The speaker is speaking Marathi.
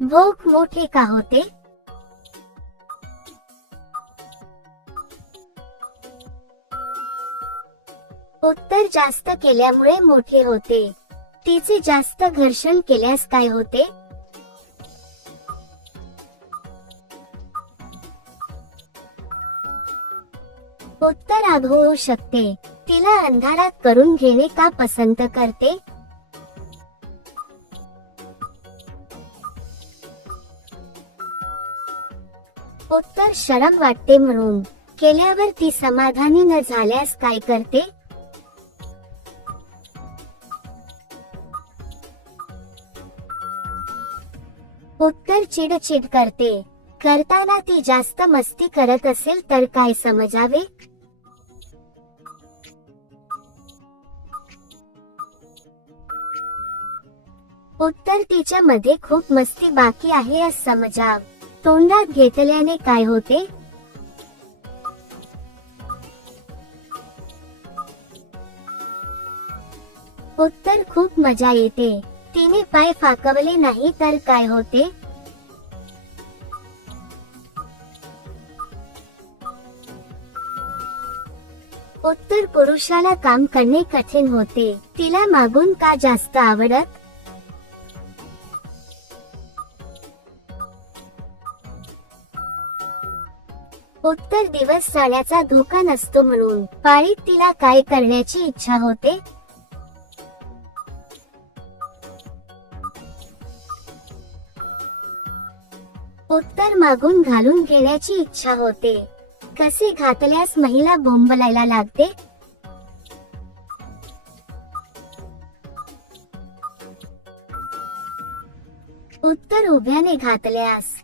भोक मोठे का होते? उत्तर जास्त केल्यामुळे मोठे होते. तिचे जास्त घर्षण केल्यास काय होते? उत्तर आग होऊ शकते. तिला अंधारात करून घेणे का पसंत करते? उत्तर शरम वाटते म्हणून. केल्यावर ती समाधानी न झाल्यास काय करते? उत्तर चिडचिड करते. करताना ती जास्त मस्ती करत असेल तर काय समजावे? उत्तर तिच्या मध्ये खूप मस्ती बाकी आहे अस समजाव. तोंडात घेतल्याने काय होते? उत्तर खूप मजा येते. तिने पाय फाकवले नाही तर काय होते? उत्तर पुरुषाला काम करणे कठीण होते. तिला मागून का जास्त आवडत? उत्तर दिवस जाण्याचा धोका नसतो म्हणून. पाळीत तिला काय करण्याची इच्छा होते? उत्तर मागून घालून घेण्याची इच्छा होते. कसे घातल्यास महिला बोंबलायला लागते? उत्तर उभ्याने घातल्यास.